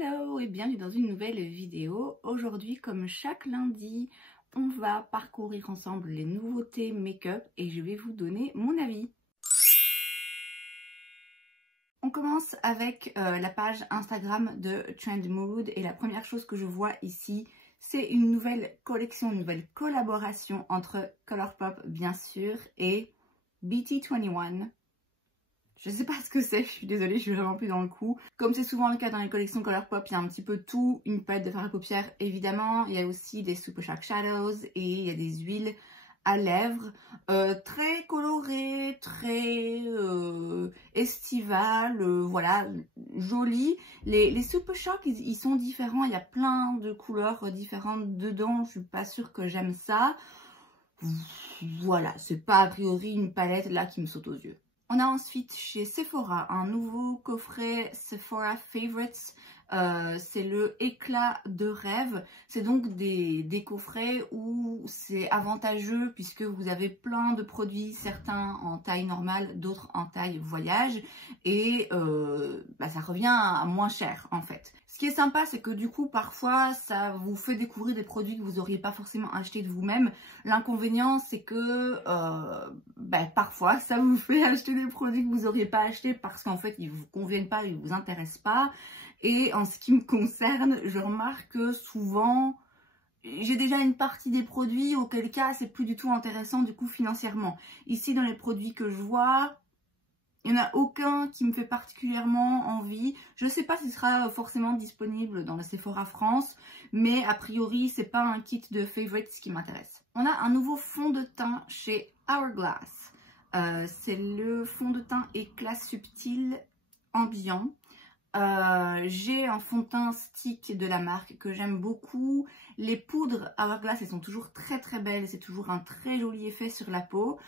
Hello et bienvenue dans une nouvelle vidéo. Aujourd'hui, comme chaque lundi, on va parcourir ensemble les nouveautés make-up et je vais vous donner mon avis. On commence avec la page Instagram de Trend Mood et la première chose que je vois ici, c'est une nouvelle collection, une nouvelle collaboration entre Colourpop bien sûr et BT21. Je sais pas ce que c'est, je suis désolée, je suis vraiment plus dans le coup. Comme c'est souvent le cas dans les collections Colourpop, il y a un petit peu tout. Une palette de fard à paupières, évidemment. Il y a aussi des Super Shark Shadows et il y a des huiles à lèvres. Très colorées, très estivales, voilà, jolies. Les Super Shark, ils sont différents. Il y a plein de couleurs différentes dedans. Je suis pas sûre que j'aime ça. Voilà, c'est pas a priori une palette là qui me saute aux yeux. On a ensuite chez Sephora un nouveau coffret Sephora Favorites. C'est le éclat de rêve. C'est donc des coffrets où c'est avantageux puisque vous avez plein de produits, certains en taille normale, d'autres en taille voyage. Et ça revient à moins cher en fait. Ce qui est sympa, c'est que du coup, parfois, ça vous fait découvrir des produits que vous n'auriez pas forcément acheté de vous-même. L'inconvénient, c'est que parfois, ça vous fait acheter des produits que vous n'auriez pas achetés parce qu'en fait, ils ne vous conviennent pas, ils ne vous intéressent pas. Et en ce qui me concerne, je remarque que souvent, j'ai déjà une partie des produits, auquel cas, c'est plus du tout intéressant du coup financièrement. Ici, dans les produits que je vois, il n'y en a aucun qui me fait particulièrement envie. Je ne sais pas si ce sera forcément disponible dans la Sephora France, mais a priori, c'est pas un kit de favorites qui m'intéresse. On a un nouveau fond de teint chez Hourglass. C'est le fond de teint éclat subtil ambiant. J'ai un fond de teint stick de la marque que j'aime beaucoup. Les poudres Hourglass, elles sont toujours très très belles, c'est toujours un très joli effet sur la peau.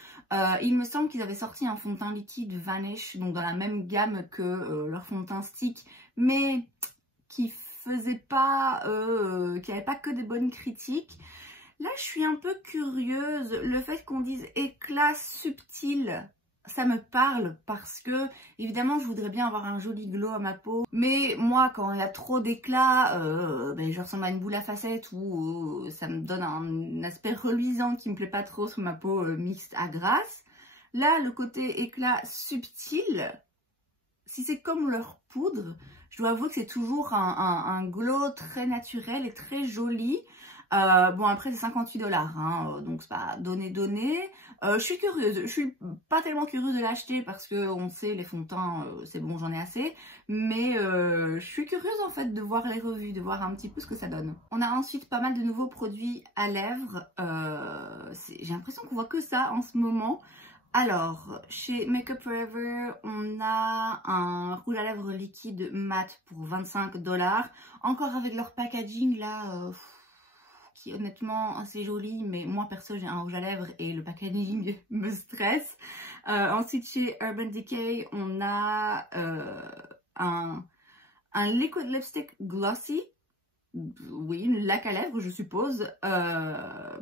Il me semble qu'ils avaient sorti un fond de teint liquide Vanish, donc dans la même gamme que leur fond de teint stick, mais qui faisait pas, qui n'avait pas que des bonnes critiques. Là, je suis un peu curieuse, le fait qu'on dise éclat subtil. Ça me parle parce que, évidemment, je voudrais bien avoir un joli glow à ma peau. Mais moi, quand il y a trop d'éclat, je ressemble à une boule à facettes ou ça me donne un aspect reluisant qui me plaît pas trop sur ma peau mixte à grasse. Là, le côté éclat subtil, si c'est comme leur poudre, je dois avouer que c'est toujours un glow très naturel et très joli. Bon, après c'est 58 $, hein, donc c'est pas donné. Je suis curieuse, je suis pas tellement curieuse de l'acheter parce que on sait les fonds de teint, c'est bon, j'en ai assez. Mais je suis curieuse en fait de voir les revues, de voir un petit peu ce que ça donne. On a ensuite pas mal de nouveaux produits à lèvres. J'ai l'impression qu'on voit que ça en ce moment. Alors, chez Makeup Forever, on a un rouge à lèvres liquide mat pour 25 $. Encore avec leur packaging là, qui honnêtement assez joli, mais moi perso j'ai un rouge à lèvres et le packaging me stresse. Ensuite chez Urban Decay, on a un liquid lipstick glossy. Oui, une laque à lèvres je suppose,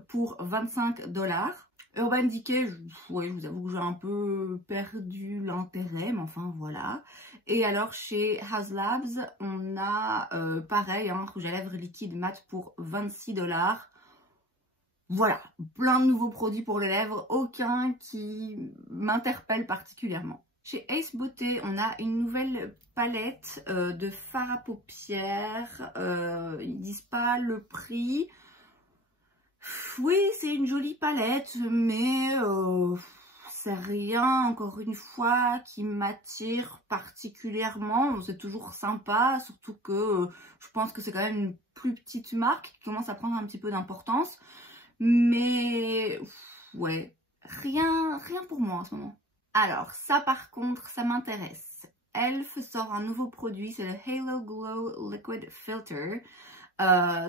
pour 25 $. Urban Decay, ouais, je vous avoue que j'ai un peu perdu l'intérêt, mais enfin voilà. Et alors chez Haus Labs, on a pareil, un rouge à lèvres liquide mat pour 26 $. Voilà, plein de nouveaux produits pour les lèvres, aucun qui m'interpelle particulièrement. Chez Ace Beauté, on a une nouvelle palette de fard à paupières. Ils disent pas le prix. Oui, c'est une jolie palette, mais c'est rien, encore une fois, qui m'attire particulièrement. C'est toujours sympa, surtout que je pense que c'est quand même une plus petite marque qui commence à prendre un petit peu d'importance. Mais ouais, rien pour moi en ce moment. Alors ça par contre, ça m'intéresse. Elf sort un nouveau produit, c'est le Halo Glow Liquid Filter.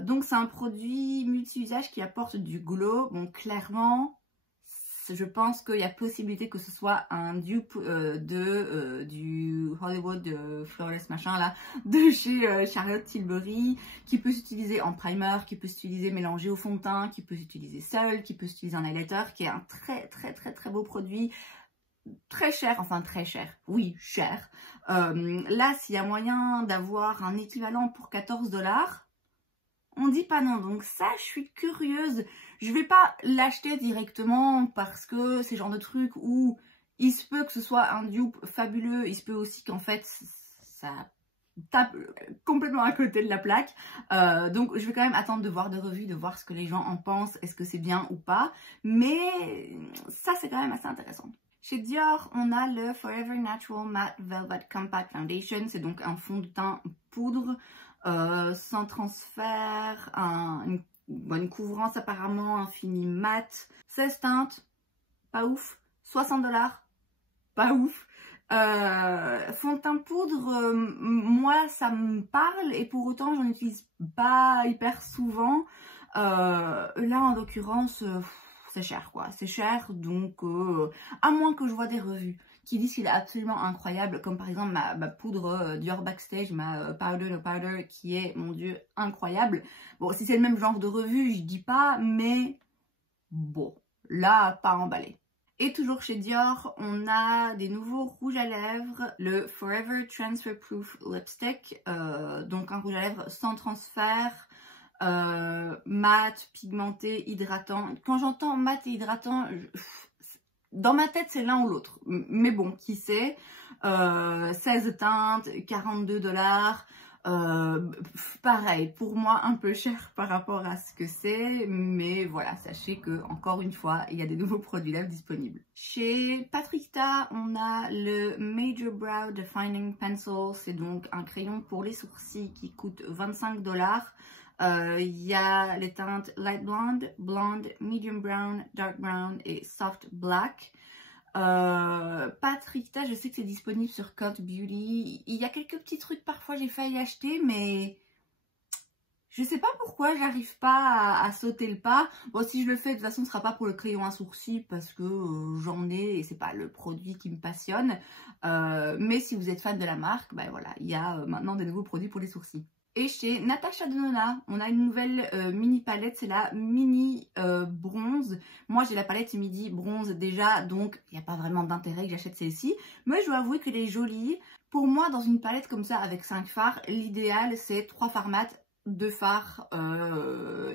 Donc c'est un produit multi-usage qui apporte du glow. Bon, clairement, je pense qu'il y a possibilité que ce soit un dupe du Hollywood Flawless machin là, de chez Charlotte Tilbury, qui peut s'utiliser en primer, qui peut s'utiliser mélangé au fond de teint, qui peut s'utiliser seul, qui peut s'utiliser en highlighter, qui est un très beau produit. très cher, enfin très cher, oui, cher. Là, s'il y a moyen d'avoir un équivalent pour 14 $, on dit pas non. Donc ça, je suis curieuse. Je vais pas l'acheter directement parce que c'est le genre de truc où il se peut que ce soit un dupe fabuleux. Il se peut aussi qu'en fait, ça tape complètement à côté de la plaque. Donc je vais quand même attendre de voir de revues, de voir ce que les gens en pensent. Est-ce que c'est bien ou pas. Mais ça, c'est quand même assez intéressant. Chez Dior, on a le Forever Natural Matte Velvet Compact Foundation. C'est donc un fond de teint poudre sans transfert, une couvrance apparemment infinie mat. 16 teintes, pas ouf. 60 $, pas ouf. Fond de teint poudre, moi ça me parle et pour autant j'en utilise pas hyper souvent. Là en l'occurrence c'est cher quoi, c'est cher donc à moins que je vois des revues qui disent qu'il est absolument incroyable, comme par exemple ma poudre Dior Backstage, ma Powder No Powder qui est, mon dieu, incroyable. Bon, si c'est le même genre de revue, je dis pas, mais bon, là, pas emballé. Et toujours chez Dior, on a des nouveaux rouges à lèvres, le Forever Transfer Proof Lipstick, donc un rouge à lèvres sans transfert, mat, pigmenté, hydratant. Quand j'entends mat et hydratant, dans ma tête c'est l'un ou l'autre, mais bon, qui sait. 16 teintes, 42 $. Pareil, pour moi un peu cher par rapport à ce que c'est, mais voilà, sachez que encore une fois, il y a des nouveaux produits là disponibles. Chez Patrickta, on a le Major Brow Defining Pencil, c'est donc un crayon pour les sourcils qui coûte 25 $. Il y a les teintes Light Blonde, Blonde, Medium Brown, Dark Brown et Soft Black. Patrickta, je sais que c'est disponible sur Cult Beauty. Il y a quelques petits trucs, parfois j'ai failli acheter, mais je sais pas pourquoi j'arrive pas à sauter le pas. Bon, si je le fais, de toute façon, ce sera pas pour le crayon à sourcils parce que j'en ai et c'est pas le produit qui me passionne. Mais si vous êtes fan de la marque, ben voilà, il y a maintenant des nouveaux produits pour les sourcils. Et chez Natasha Denona, on a une nouvelle mini palette, c'est la mini bronze. Moi j'ai la palette midi bronze déjà, donc il n'y a pas vraiment d'intérêt que j'achète celle-ci. Mais je dois avouer qu'elle est jolie. Pour moi, dans une palette comme ça avec 5 fards, l'idéal c'est 3 fards mat, 2 fards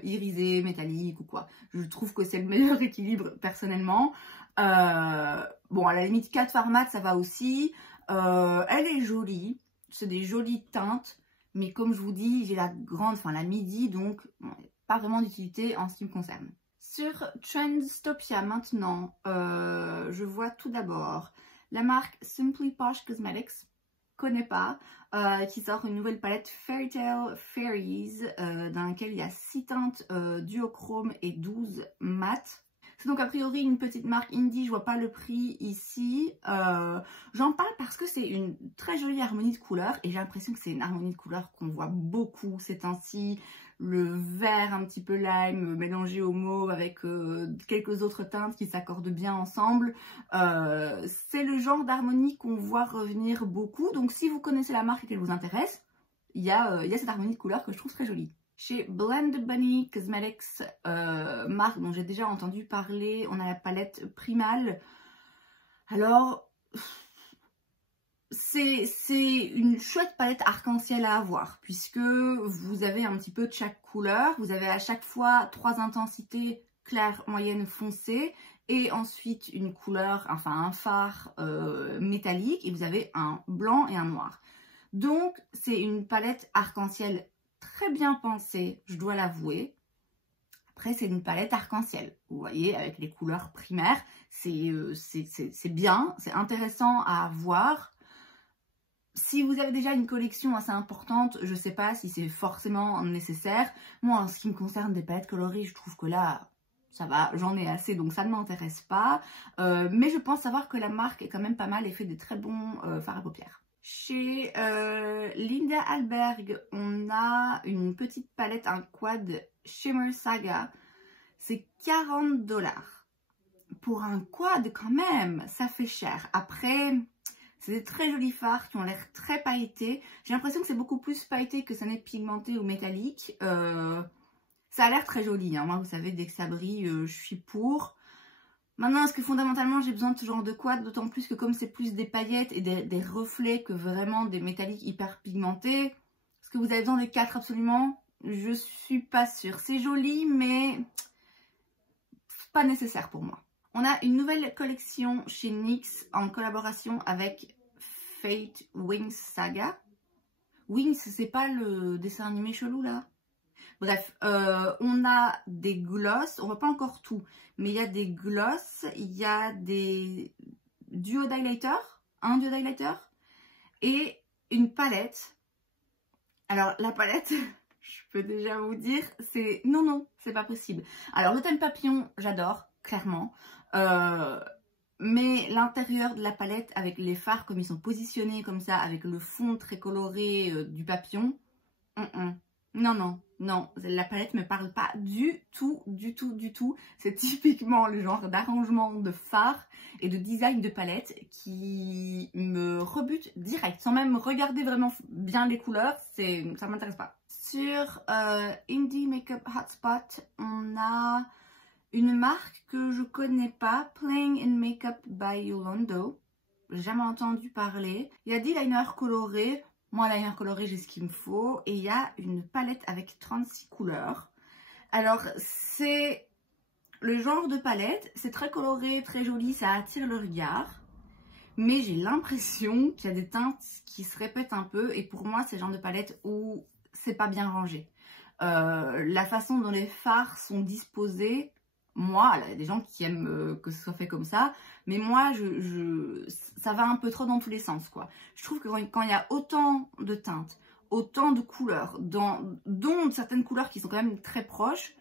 irisés, métalliques ou quoi. Je trouve que c'est le meilleur équilibre personnellement. Bon, à la limite 4 fards mat ça va aussi. Elle est jolie, c'est des jolies teintes. Mais comme je vous dis, j'ai la grande, enfin la midi, donc bon, pas vraiment d'utilité en ce qui me concerne. Sur Trendstopia maintenant, je vois tout d'abord la marque Simply Posh Cosmetics, connais pas, qui sort une nouvelle palette Fairy Tale Fairies, dans laquelle il y a 6 teintes duochrome et 12 mat. C'est donc a priori une petite marque indie, je vois pas le prix ici. J'en parle parce que c'est une très jolie harmonie de couleurs et j'ai l'impression que c'est une harmonie de couleurs qu'on voit beaucoup ces temps-ci. Le vert un petit peu lime mélangé au mauve avec quelques autres teintes qui s'accordent bien ensemble. C'est le genre d'harmonie qu'on voit revenir beaucoup. Donc si vous connaissez la marque et qu'elle vous intéresse, il y a cette harmonie de couleurs que je trouve très jolie. Chez Blend Bunny Cosmetics, marque dont j'ai déjà entendu parler, on a la palette Primal. Alors, c'est une chouette palette arc-en-ciel à avoir, puisque vous avez un petit peu de chaque couleur. Vous avez à chaque fois 3 intensités, claire, moyenne, foncée, et ensuite une couleur, enfin un fard métallique, et vous avez un blanc et un noir. Donc, c'est une palette arc-en-ciel très bien pensée, je dois l'avouer. Après, c'est une palette arc-en-ciel, vous voyez, avec les couleurs primaires. C'est bien, c'est intéressant à voir. Si vous avez déjà une collection assez importante, je ne sais pas si c'est forcément nécessaire. Moi, en ce qui me concerne des palettes colorées, je trouve que là, ça va, j'en ai assez, donc ça ne m'intéresse pas. Mais je pense savoir que la marque est quand même pas mal et fait des très bons fards à paupières. Chez Linda Alberg, on a une petite palette, un quad Shimmer Saga. C'est 40 $. Pour un quad, quand même, ça fait cher. Après, c'est des très jolis fards qui ont l'air très pailletés. J'ai l'impression que c'est beaucoup plus pailleté que ça n'est pigmenté ou métallique. Ça a l'air très joli. Hein. Moi, vous savez, dès que ça brille, je suis pour. Maintenant, est-ce que fondamentalement j'ai besoin de ce genre de quad, d'autant plus que comme c'est plus des paillettes et des reflets que vraiment des métalliques hyper pigmentés, est-ce que vous avez besoin des 4 absolument? Je suis pas sûre. C'est joli, mais pas nécessaire pour moi. On a une nouvelle collection chez NYX en collaboration avec Fate Wings Saga. Wings, c'est pas le dessin animé chelou là? Bref, on a des glosses, on voit pas encore tout, mais il y a des glosses, il y a des duo d'highlighter, un duo d'highlighter et une palette. Alors la palette, je peux déjà vous dire, c'est non, c'est pas possible. Alors l'hôtel papillon, j'adore, clairement. Mais l'intérieur de la palette avec les fards comme ils sont positionnés comme ça, avec le fond très coloré du papillon, non, la palette me parle pas du tout. C'est typiquement le genre d'arrangement de fard et de design de palette qui me rebute direct, sans même regarder vraiment bien les couleurs, ça m'intéresse pas. Sur Indie Makeup Hotspot, on a une marque que je connais pas, Playing in Makeup by Yolando. J'ai jamais entendu parler. Il y a des liners colorés. Moi, liner coloré, j'ai ce qu'il me faut. Et il y a une palette avec 36 couleurs. Alors, c'est le genre de palette. C'est très coloré, très joli. Ça attire le regard. Mais j'ai l'impression qu'il y a des teintes qui se répètent un peu. Et pour moi, c'est le genre de palette où c'est pas bien rangé. La façon dont les fards sont disposés... Moi, il y a des gens qui aiment que ce soit fait comme ça, mais moi, ça va un peu trop dans tous les sens, quoi. Je trouve que quand il y a autant de teintes, autant de couleurs, dont certaines couleurs qui sont quand même très proches,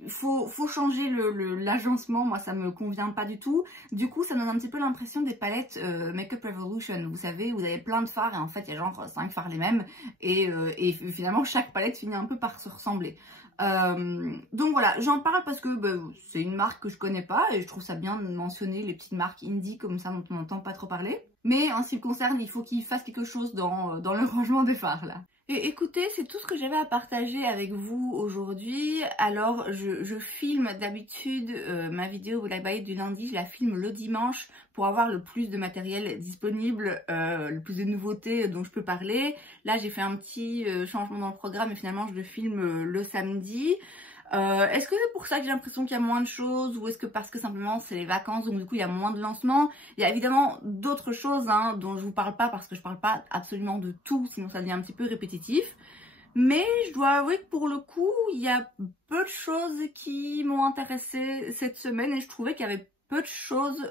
il faut changer l'agencement. Moi, ça me convient pas du tout. Du coup, ça donne un petit peu l'impression des palettes Makeup Revolution. Vous savez, vous avez plein de fards et en fait, il y a genre 5 fards les mêmes. Et finalement, chaque palette finit un peu par se ressembler. Donc voilà, j'en parle parce que c'est une marque que je connais pas et je trouve ça bien de mentionner les petites marques indie comme ça dont on n'entend pas trop parler. Mais en ce qui me concerne, il faut qu'ils fassent quelque chose dans le rangement des fards là. Et écoutez, c'est tout ce que j'avais à partager avec vous aujourd'hui. Alors, je filme d'habitude ma vidéo Will I Buy It du lundi, je la filme le dimanche pour avoir le plus de matériel disponible, le plus de nouveautés dont je peux parler. Là, j'ai fait un petit changement dans le programme et finalement, je le filme le samedi. Est-ce que c'est pour ça que j'ai l'impression qu'il y a moins de choses ou est-ce que parce que simplement c'est les vacances donc du coup il y a moins de lancements? Il y a évidemment d'autres choses dont je vous parle pas parce que je parle pas absolument de tout sinon ça devient un petit peu répétitif. Mais je dois avouer que pour le coup il y a peu de choses qui m'ont intéressée cette semaine et je trouvais qu'il y avait peu de choses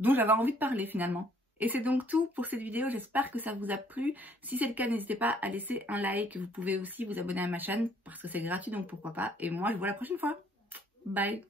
dont j'avais envie de parler finalement. Et c'est donc tout pour cette vidéo, j'espère que ça vous a plu. Si c'est le cas, n'hésitez pas à laisser un like. Vous pouvez aussi vous abonner à ma chaîne parce que c'est gratuit, donc pourquoi pas. Et moi, je vous vois la prochaine fois. Bye!